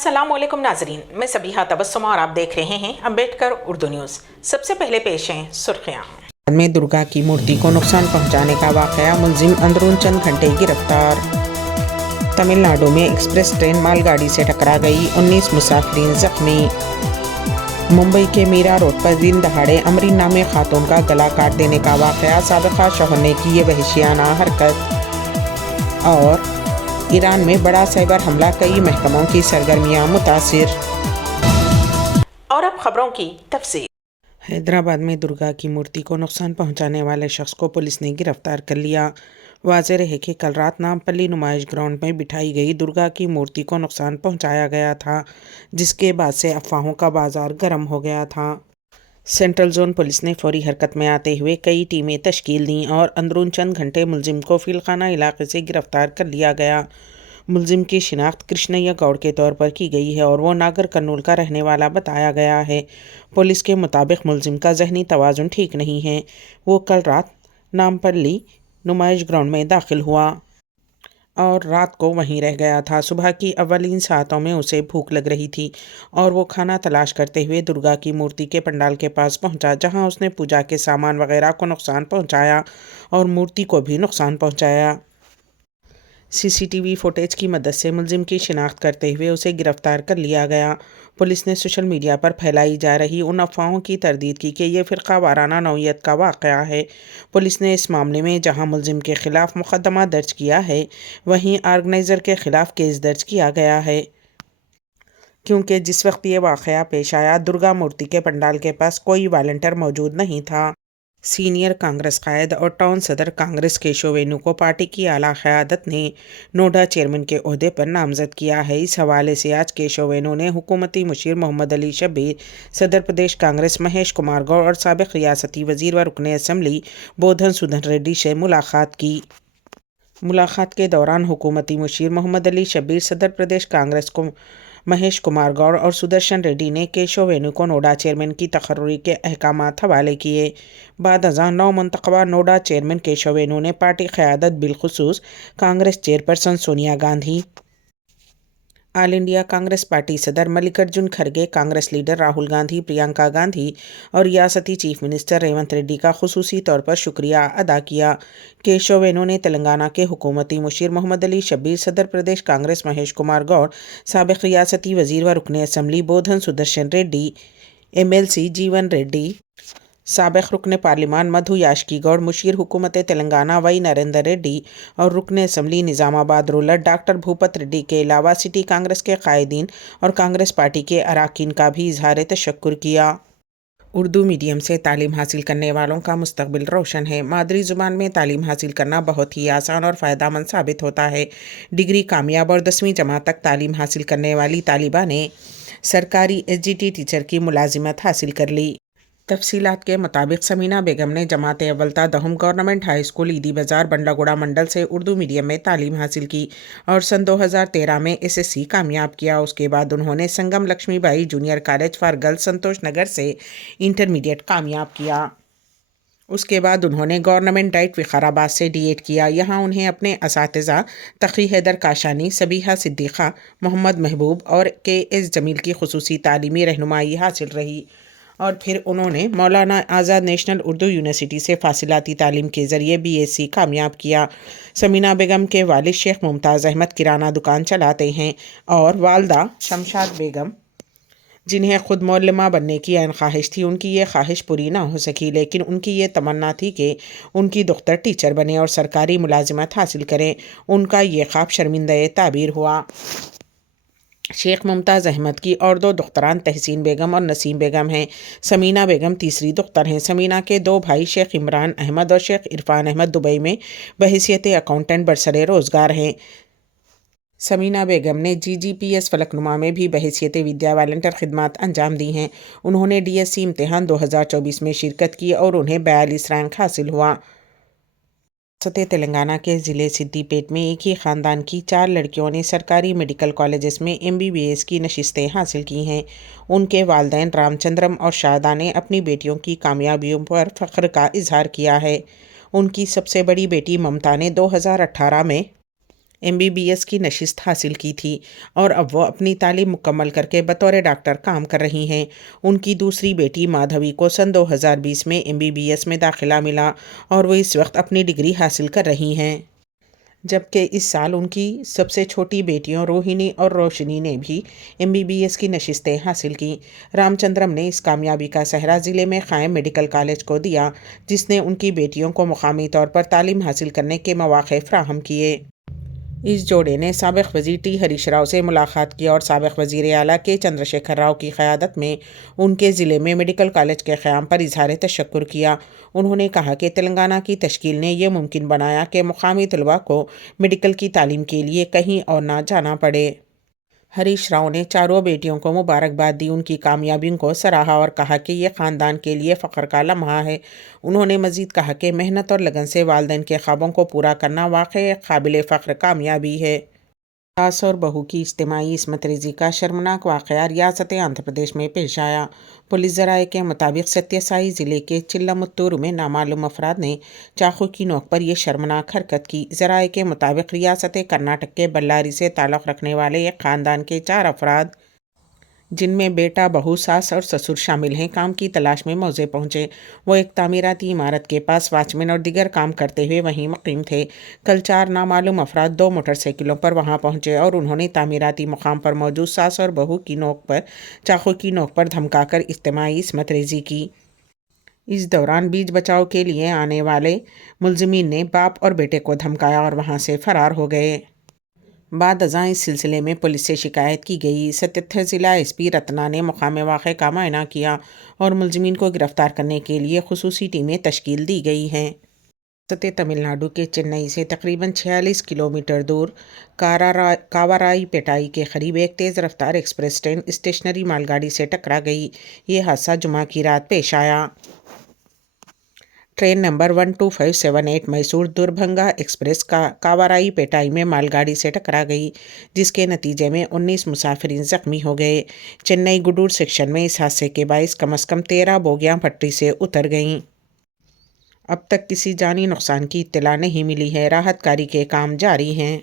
अस्सलामुअलैकुम नाजरीन, मैं सबीहा तबस्सुम और आप देख रहे हैं अम्बेडकर उर्दू न्यूज़। सबसे पहले पेश हैं सुर्खियाँ। में दुर्गा की मूर्ति को नुकसान पहुंचाने का वाकया, मुलजिम अंदरून चंद घंटे गिरफ्तार। तमिलनाडु में एक्सप्रेस ट्रेन मालगाड़ी से टकरा गई, 19 मुसाफिरीन जख्मी। मुंबई के मीरा रोड पर दिन दहाड़े अमरीन नामे खातून का गला काट देने का वाकया, साबिका शौहर ने की ये वहशियाना हरकत। और ईरान में बड़ा साइबर हमला, कई महकमों की सरगर्मियां मुतासिर। और अब खबरों की तफसील। हैदराबाद में दुर्गा की मूर्ति को नुकसान पहुंचाने वाले शख्स को पुलिस ने गिरफ्तार कर लिया। वाज़ेह रहे कि कल रात नामपल्ली नुमाइश ग्राउंड में बिठाई गई दुर्गा की मूर्ति को नुकसान पहुंचाया गया था, जिसके बाद से अफवाहों का बाजार गर्म हो गया था। सेंट्रल जोन पुलिस ने फौरी हरकत में आते हुए कई टीमें तश्कील दी और अंदरून चंद घंटे मुलजिम को फिलखाना इलाके से गिरफ्तार कर लिया गया। मुलजिम की शिनाख्त कृष्णैया गौड़ के तौर पर की गई है और वो नागर कर्नूल का रहने वाला बताया गया है। पुलिस के मुताबिक मुलजिम का जहनी तवाज़ुन ठीक नहीं है। वो कल रात नामपल्ली नुमाइश ग्राउंड में दाखिल हुआ और रात को वहीं रह गया था। सुबह की अव्वलीन सातों में उसे भूख लग रही थी और वो खाना तलाश करते हुए दुर्गा की मूर्ति के पंडाल के पास पहुंचा, जहां उसने पूजा के सामान वगैरह को नुकसान पहुंचाया और मूर्ति को भी नुकसान पहुंचाया। सीसीटीवी फुटेज की मदद से मुलजिम की शिनाख्त करते हुए उसे गिरफ्तार कर लिया गया। पुलिस ने सोशल मीडिया पर फैलाई जा रही उन अफवाहों की तरदीद की कि यह फ़िरका वाराना नौइयत का वाक़या है। पुलिस ने इस मामले में जहां मुलजिम के ख़िलाफ़ मुक़दमा दर्ज किया है, वहीं ऑर्गेनाइज़र के ख़िलाफ़ केस दर्ज किया गया है, क्योंकि जिस वक्त ये वाक़या पेश आया, दुर्गा मूर्ति के पंडाल के पास कोई वॉलंटियर मौजूद नहीं था। सीनियर कांग्रेस कायद और टाउन सदर कांग्रेस केशव वेणु को पार्टी की आला क़यादत ने नोडा चेयरमैन के ओहदे पर नामज़द किया है। इस हवाले से आज केशव वेणु ने हुकूमती मुशीर मोहम्मद अली शब्बीर, सदर प्रदेश कांग्रेस महेश कुमार गौड़ और साबिक़ रियासती वज़ीर व रुकन असम्बली बोधन सुधन रेड्डी से मुलाकात की। मुलाकात के दौरान हुकूमती मुशीर मोहम्मद अली शब्बीर, सदर प्रदेश कांग्रेस को महेश कुमार गौड़ और सुदर्शन रेड्डी ने केशव वेणु को नोडा चेयरमैन की तकर्री के अहकामात हवाले किए। बाद अज़ां नौ मुंतखबा नोडा चेयरमैन केशव वेणु ने पार्टी क़यादत बिलखुसूस Congress chairperson Sonia Gandhi, all India Congress party सदर मल्लिकार्जुन खड़गे, कांग्रेस लीडर राहुल गांधी, प्रियंका गांधी और रियासती चीफ मिनिस्टर रेवंत रेड्डी का खुसूसी तौर पर शुक्रिया अदा किया। केशव वेणु ने तेलंगाना के हुकूमती मुशीर मोहम्मद अली शब्बीर, सदर प्रदेश कांग्रेस महेश कुमार गौड़, साबिक़ रियासती वज़ीर व रुकन असम्बली बोधन सुदर्शन रेड्डी, MLC जीवन रेड्डी, साबिक़ रुकन पार्लिमान मधु याशकी गौड़, मुशीर हुकूमत तेलंगाना वाई नरेंद्र रेड्डी और रुकन assembly Nizamabad rural doctor Bhupat Reddy के अलावा सिटी कांग्रेस के कायदीन और कांग्रेस पार्टी के अरकान का भी इजहार तशक्कुर किया। उर्दू मीडियम से तालीम हासिल करने वालों का मुस्तकबिल रोशन है। मादरी ज़ुबान में तालीम हासिल करना बहुत ही आसान और फ़ायदेमंद साबित होता है। डिग्री कामयाब और 10वीं जमात तक तालीम हासिल करने वाली तालिबा ने सरकारी SGT टीचर की मुलाजिमत हासिल कर ली। तफसीलात के मुताबिक समीना बेगम ने जमात अव्वल ता दहम गवर्नमेंट हाई स्कूल ईदी बाज़ार बंडलागुड़ा मंडल से उर्दू मीडियम में तालीम हासिल की और सन 2013 में SSC कामयाब किया। उसके बाद उन्होंने Sangam Lakshmibai junior college for girls Santosh Nagar से इंटरमीडिएट कामयाब किया। उसके बाद उन्होंने गवर्नमेंट डाइट विकाराबाद से D.Ed किया। यहाँ उन्हें अपने असातिज़ा तक़ी हैदर काशानी, सबीहा सिद्दीक़ा, मोहम्मद महबूब और KS जमील की खुसूसी तालीमी रहनुमाई हासिल रही और फिर उन्होंने मौलाना आज़ाद नेशनल उर्दू यूनिवर्सिटी से फासिलाती तालीम के ज़रिए BSc कामयाब किया। समीना बेगम के वालिद शेख मुमताज़ अहमद किराना दुकान चलाते हैं और वालदा शमशाद बेगम, जिन्हें ख़ुद मौलमा बनने की ऐन ख्वाहिश थी, उनकी ये ख्वाहिश पूरी ना हो सकी, लेकिन उनकी ये तमन्ना थी कि उनकी दुख्तर टीचर बने और सरकारी मुलाजिमत हासिल करें। उनका ये ख्वाब शर्मिंदा ताबीर हुआ। शेख मुमताज़ अहमद की और 2 दुख्तरान तहसीन बेगम और नसीम बेगम हैं। समीना बेगम तीसरी दुख्तर हैं। समीना के 2 भाई शेख इमरान अहमद और शेख इरफान अहमद दुबई में बहैसियत अकाउंटेंट बरसरे रोज़गार हैं। समीना बेगम ने GGPS फलकनुमा में भी बहैसियत विद्या वॉलंटियर खिदमात अंजाम दी हैं। उन्होंने DSc इम्तिहान 2024 में शिरकत की और उन्हें 42 रैंक हासिल हुआ। सतह तेलंगाना के ज़िले सिद्दीपेट में एक ही ख़ानदान की 4 लड़कियों ने सरकारी मेडिकल कॉलेजेस में MBBS की नशिस्तें हासिल की हैं। उनके वालिदैन रामचंद्रम और शारदा ने अपनी बेटियों की कामयाबियों पर फ़ख्र का इजहार किया है। उनकी सबसे बड़ी बेटी ममता ने 2018 में MBBS کی نشست حاصل کی تھی اور اب وہ اپنی تعلیم مکمل کر کے بطور ڈاکٹر کام کر رہی ہیں۔ ان کی دوسری بیٹی مادھوی کو سن 2020 میں MBBS میں داخلہ ملا اور وہ اس وقت اپنی ڈگری حاصل کر رہی ہیں، جبکہ اس سال ان کی سب سے چھوٹی بیٹیوں روہنی اور روشنی نے بھی MBBS کی نشستیں حاصل کی۔ رام چندرم نے اس کامیابی کا سہرا ضلع میں قائم میڈیکل کالج کو دیا، جس نے ان کی بیٹیوں کو مقامی طور پر تعلیم حاصل کرنے کے مواقع فراہم کیے۔ اس جوڑے نے سابق وزیر ٹی ہریش راؤ سے ملاقات کی اور سابق وزیر اعلیٰ کے چندر شیکھر راؤ کی قیادت میں ان کے ضلع میں میڈیکل کالج کے قیام پر اظہار تشکر کیا۔ انہوں نے کہا کہ تلنگانہ کی تشکیل نے یہ ممکن بنایا کہ مقامی طلباء کو میڈیکل کی تعلیم کے لیے کہیں اور نہ جانا پڑے۔ ہریش راؤ نے چاروں بیٹیوں کو مبارکباد دی، ان کی کامیابیوں کو سراہا اور کہا کہ یہ خاندان کے لیے فخر کا لمحہ ہے۔ انہوں نے مزید کہا کہ محنت اور لگن سے والدین کے خوابوں کو پورا کرنا واقعی ایک قابل فخر کامیابی ہے۔ ساس اور بہو کی اجتماعی عصمت ریزی کا شرمناک واقعہ ریاست آندھرا پردیش میں پیش آیا۔ پولیس ذرائع کے مطابق ستیہ سائی ضلع کے چلمتورو میں نامعلوم افراد نے چاقو کی نوک پر یہ شرمناک حرکت کی۔ ذرائع کے مطابق ریاست کرناٹک کے بಳ್ಳاری سے تعلق رکھنے والے ایک خاندان کے 4 افراد، جن میں بیٹا، بہو، ساس اور سسر شامل ہیں، کام کی تلاش میں موضع پہنچے۔ وہ ایک تعمیراتی عمارت کے پاس واچ مین اور دیگر کام کرتے ہوئے وہیں مقیم تھے۔ کل 4 نامعلوم افراد 2 موٹر سائیکلوں پر وہاں پہنچے اور انہوں نے تعمیراتی مقام پر موجود ساس اور بہو کی نوک پر چاقو کی نوک پر دھمکا کر اجتماعی عصمت ریزی کی۔ اس دوران بیچ بچاؤ کے لیے آنے والے ملزمین نے باپ اور بیٹے کو دھمکایا اور وہاں سے فرار ہو گئے۔ بعد ازاں اس سلسلے میں پولیس سے شکایت کی گئی۔ ستیہ ضلع SP رتنا نے مقام واقعہ کا معائنہ کیا اور ملزمین کو گرفتار کرنے کے لیے خصوصی ٹیمیں تشکیل دی گئی ہیں۔ ریاست تمل ناڈو کے چنئی سے تقریباً 46 کلومیٹر دور کاوارائی پیٹائی کے قریب ایک تیز رفتار ایکسپریس ٹرین اسٹیشنری مال گاڑی سے ٹکرا گئی۔ یہ حادثہ جمعہ کی رات پیش آیا۔ Train number 12578 Mysore Darbhanga express Kavaraipettai میں مال گاڑی سے ٹکرا گئی، جس کے نتیجے میں 19 مسافرین زخمی ہو گئے۔ چنئی گڈور سیکشن میں اس حادثے کے باعث کم از کم 13 بوگیاں پٹری سے اتر گئیں۔ اب تک کسی جانی نقصان کی اطلاع نہیں ملی ہے۔ راحت کاری کے کام جاری ہیں۔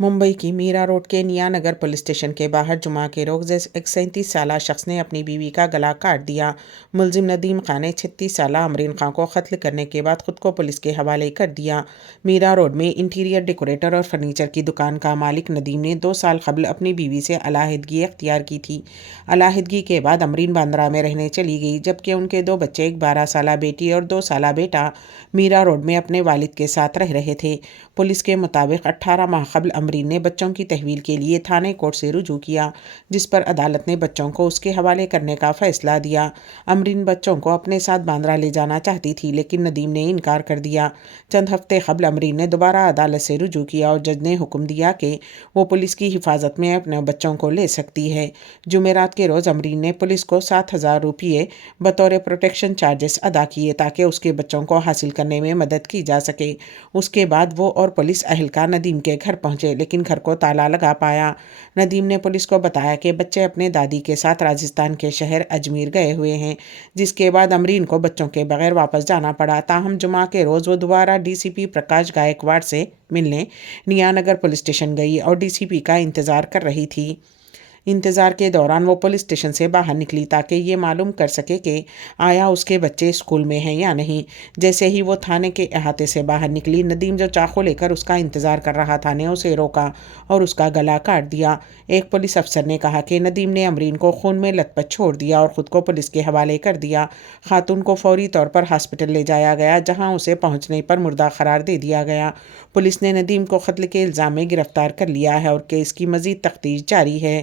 ممبئی کی میرا روڈ کے نیا نگر پولیس اسٹیشن کے باہر جمعہ کے روز ایک 37 سالہ شخص نے اپنی بیوی کا گلا کاٹ دیا۔ ملزم ندیم خان نے 36 سالہ امرین خان کو قتل کرنے کے بعد خود کو پولیس کے حوالے کر دیا۔ میرا روڈ میں انٹیریئر ڈیکوریٹر اور فرنیچر کی دکان کا مالک ندیم نے 2 سال قبل اپنی بیوی سے علیحدگی اختیار کی تھی۔ علیحدگی کے بعد امرین باندرا میں رہنے چلی گئی، جبکہ ان کے 2 بچے، ایک 12 سالہ بیٹی اور 2 سالہ بیٹا، میرا روڈ میں اپنے والد کے ساتھ رہ رہے تھے۔ پولیس کے مطابق 18 ماہ قبل امرین نے بچوں کی تحویل کے لیے تھانے کورٹ سے رجوع کیا، جس پر عدالت نے بچوں کو اس کے حوالے کرنے کا فیصلہ دیا۔ امرین بچوں کو اپنے ساتھ باندرا لے جانا چاہتی تھی، لیکن ندیم نے انکار کر دیا۔ چند ہفتے قبل امرین نے دوبارہ عدالت سے رجوع کیا اور جج نے حکم دیا کہ وہ پولیس کی حفاظت میں اپنے بچوں کو لے سکتی ہے۔ جمعرات کے روز امرین نے پولیس کو 7,000 روپے بطور پروٹیکشن چارجز ادا کیے تاکہ اس کے بچوں کو حاصل کرنے میں مدد کی جا سکے۔ اس کے بعد وہ اور پولیس اہلکار ندیم کے گھر پہنچے، لیکن گھر کو تالا لگا پایا۔ ندیم نے پولیس کو بتایا کہ بچے اپنے دادی کے ساتھ راجستھان کے شہر اجمیر گئے ہوئے ہیں، جس کے بعد امرین کو بچوں کے بغیر واپس جانا پڑا۔ تاہم جمعہ کے روز وہ دوبارہ DCP پرکاش گائیکواڑ سے ملنے نیا نگر پولیس اسٹیشن گئی اور DCP کا انتظار کر رہی تھی۔ انتظار کے دوران وہ پولیس اسٹیشن سے باہر نکلی تاکہ یہ معلوم کر سکے کہ آیا اس کے بچے اسکول میں ہیں یا نہیں۔ جیسے ہی وہ تھانے کے احاطے سے باہر نکلی، ندیم جو چاقو لے کر اس کا انتظار کر رہا تھا نے اسے روکا اور اس کا گلا کاٹ دیا۔ ایک پولیس افسر نے کہا کہ ندیم نے امرین کو خون میں لت پت چھوڑ دیا اور خود کو پولیس کے حوالے کر دیا۔ خاتون کو فوری طور پر ہاسپٹل لے جایا گیا، جہاں اسے پہنچنے پر مردہ قرار دے دیا گیا۔ پولیس نے ندیم کو قتل کے الزام میں گرفتار کر لیا ہے اور کیس کی مزید تفتیش جاری ہے۔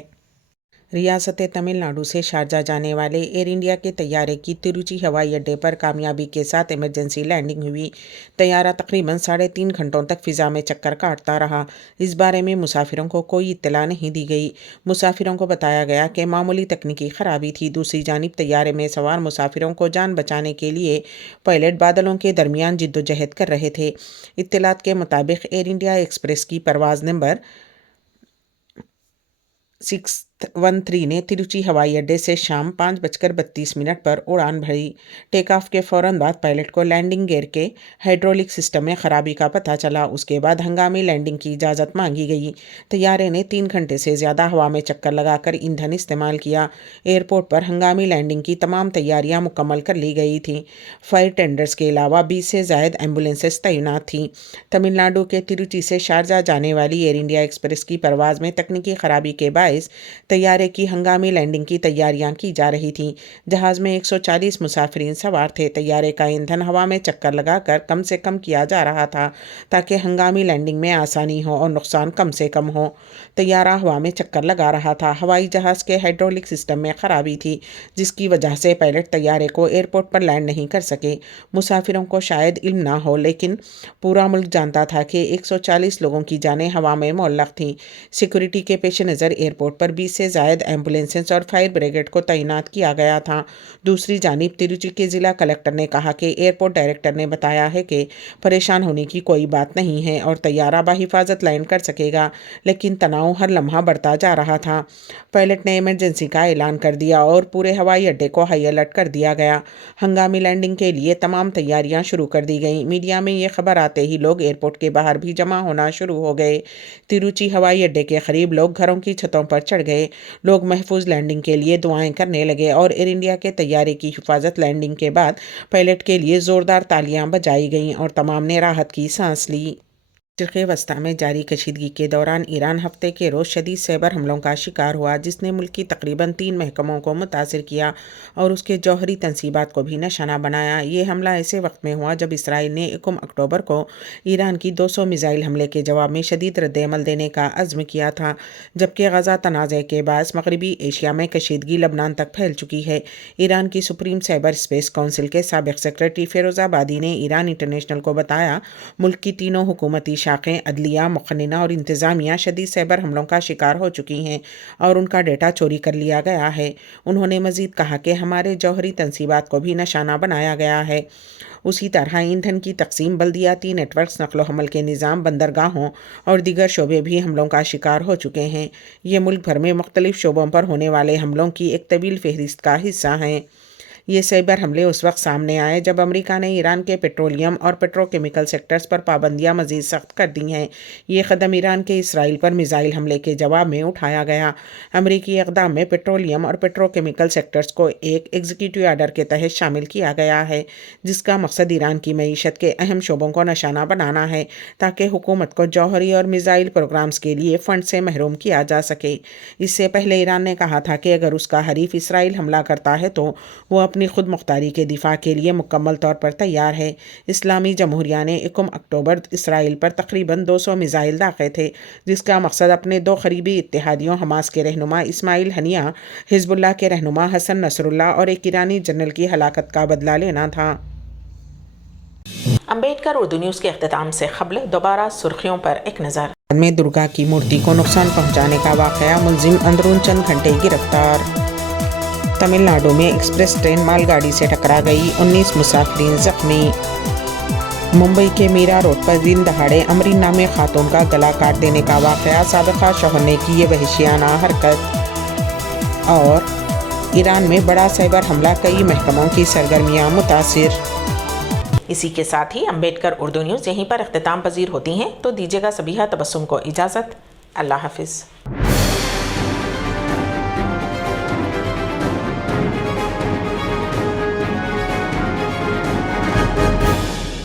ریاست تمل ناڈو سے شارجہ جانے والے ایئر انڈیا کے طیارے کی تروچی ہوائی اڈے پر کامیابی کے ساتھ ایمرجنسی لینڈنگ ہوئی۔ طیارہ تقریباً 3.5 گھنٹوں تک فضا میں چکر کاٹتا رہا۔ اس بارے میں مسافروں کو کوئی اطلاع نہیں دی گئی۔ مسافروں کو بتایا گیا کہ معمولی تکنیکی خرابی تھی۔ دوسری جانب طیارے میں سوار مسافروں کو جان بچانے کے لیے پائلٹ بادلوں کے درمیان جدوجہد کر رہے تھے۔ اطلاعات کے مطابق ایئر انڈیا ایکسپریس کی پرواز نمبر 13 ने तिरुचि हवाई अड्डे से शाम 5:32 पर उड़ान भरी। टेक ऑफ के फौरन बाद पायलट को लैंडिंग गियर के हाइड्रोलिक सिस्टम में खराबी का पता चला। उसके बाद हंगामी लैंडिंग की इजाज़त मांगी गई। तैयारे ने 3 घंटे से ज़्यादा हवा में चक्कर लगाकर ईंधन इस्तेमाल किया। एयरपोर्ट पर हंगामी लैंडिंग की तमाम तैयारियां मुकम्मल कर ली गई थीं। फायर टेंडर्स के अलावा 20 से ज़ायद एम्बुलेंसेस तैनात थीं। तमिलनाडु के तिरुचि से शारजा जाने वाली एयर इंडिया एक्सप्रेस की परवाज़ में तकनीकी खराबी के बायस तैयारे की हंगामी लैंडिंग की तैयारियां की जा रही थीं। जहाज़ में 140 मुसाफिरीन सवार थे। तैयारे का ईंधन हवा में चक्कर लगाकर कम से कम किया जा रहा था ताकि हंगामी लैंडिंग में आसानी हो और नुकसान कम से कम हो। तैयारा हवा में चक्कर लगा रहा था। हवाई जहाज़ के हाइड्रोलिक सिस्टम में खराबी थी, जिसकी वजह से पायलट तैयारे को एयरपोर्ट पर लैंड नहीं कर सके। मुसाफिरों को शायद इल्म ना हो, लेकिन पूरा मुल्क जानता था कि 140 लोगों की जानें हवा में मुअल्लक़ थीं। सिक्योरिटी के पेश नज़र एयरपोर्ट पर 20 से ज़ायद एम्बुलेंसेस और फायर ब्रिगेड को तैनात किया गया था। दूसरी जानिब तिरुचि के ज़िला कलेक्टर ने कहा कि एयरपोर्ट डायरेक्टर ने बताया है कि परेशान होने की कोई बात नहीं है और तैयारा बाहिफाजत लैंड कर सकेगा, लेकिन तनाव हर लम्हा बढ़ता जा रहा था। पायलट ने इमरजेंसी का ऐलान कर दिया और पूरे हवाई अड्डे को हाई अलर्ट कर दिया गया। हंगामी लैंडिंग के लिए तमाम तैयारियां शुरू कर दी गईं। मीडिया में ये खबर आते ही लोग एयरपोर्ट के बाहर भी जमा होना शुरू हो गए। तिरुचि हवाई अड्डे के करीब लोग घरों की छतों पर चढ़ गए। लोग महफूज लैंडिंग के लिए दुआएं करने लगे और एयर इंडिया के तैयारे की हिफाजत लैंडिंग के बाद पायलट के लिए ज़ोरदार तालियां बजाई गईं और तमाम ने राहत की सांस ली। शर्क़ वस्ता में जारी कशीदगी के दौरान ईरान हफ्ते के रोज़ शदीद साइबर हमलों का शिकार हुआ, जिसने मुल्क की तकरीबन 3 महकमों को मुतासिर किया और उसके जौहरी तनसीबात को भी निशाना बनाया। ये हमला ऐसे वक्त में हुआ जब इसराइल ने 1 अक्टूबर को ईरान की 200 मिसाइल हमले के जवाब में शदीद रद्द-ए-अमल देने का अज़्म किया था, जबकि गज़ा तनाज़े के बायस मगरबी एशिया में कशीदगी लबनान तक फैल चुकी है। ईरान की सुप्रीम साइबर स्पेस काउंसिल के साबिक़ सेक्रेटरी फ़िरोज़ाबादी ने ईरान इंटरनेशनल को बताया, मुल्क की तीनों हुकूमती शाखें, अदलिया, मुक़न्निना और इंतज़ामिया शदीद साइबर हमलों का शिकार हो चुकी हैं और उनका डेटा चोरी कर लिया गया है। उन्होंने मज़ीद कहा कि हमारे जौहरी तनसीबात को भी निशाना बनाया गया है। उसी तरह ईंधन की तकसीम, बल्दियाती नेटवर्क्स, नक़्ल व हमल के निज़ाम, बंदरगाहों और दीगर शोबे भी हमलों का शिकार हो चुके हैं। ये मुल्क भर में मुख्तलिफ शोबों पर होने वाले हमलों की एक तवील फहरिस्त का हिस्सा हैं। ये साइबर हमले उस वक्त सामने आए जब अमेरिका ने ईरान के पेट्रोलियम और पेट्रोकेमिकल सेक्टर्स पर पाबंदियां मज़ीद सख्त कर दी हैं। ये कदम ईरान के इसराइल पर मिसाइल हमले के जवाब में उठाया गया। अमेरिकी इक़दाम में पेट्रोलियम और पेट्रोकेमिकल सेक्टर्स को एक एग्जीक्यूटिव आर्डर के तहत शामिल किया गया है, जिसका मकसद ईरान की मईशत के अहम शोबों को निशाना बनाना है ताकि हुकूमत को जौहरी और मिसाइल प्रोग्राम्स के लिए फ़ंड से महरूम किया जा सके। इससे पहले ईरान ने कहा था कि अगर उसका हरीफ इसराइल हमला करता है तो वो अपनी खुद मुख्तारी के दिफा के लिए मुकम्मल तौर पर तैयार है। इस्लामी जमहूरिया ने 1 अक्टूबर इसराइल पर तकरीबन 200 मिसाइल दागे थे, जिसका मकसद अपने 2 करीबी इत्तेहादियों हमास के रहनुमा इस्माइल हनिया, हिजबुल्लाह के रहनुमा हसन नसरुल्लाह और एक ईरानी जनरल की हलाकत का बदला लेना था। अम्बेडकर उर्दू न्यूज़ के अख्तिताम से क़ब्ल दोबारा सुर्खियों पर एक नज़र। में दुर्गा की मूर्ति को नुकसान पहुंचाने का वाक़या, मुलजिम अंदरून चंद घंटे गिरफ्तार। तमिलनाडु में एक्सप्रेस ट्रेन मालगाड़ी से टकरा गई, 19 मुसाफिरीन जख्मी। मुंबई के मीरा रोड पर दिन दहाड़े अमरीन नामे खातून का गला काट देने का वाक़या, साबिक़ा शौहर ने की ये वहशियाना हरकत। और ईरान में बड़ा साइबर हमला, कई महकमों की सरगर्मियाँ मुतासिर। इसी के साथ ही अम्बेडकर उर्दू न्यूज़ यहीं पर अख्तिताम पजीर होती हैं, तो दीजिएगा सबीहा तबस्सुम को इजाज़त। अल्लाह हाफिज़।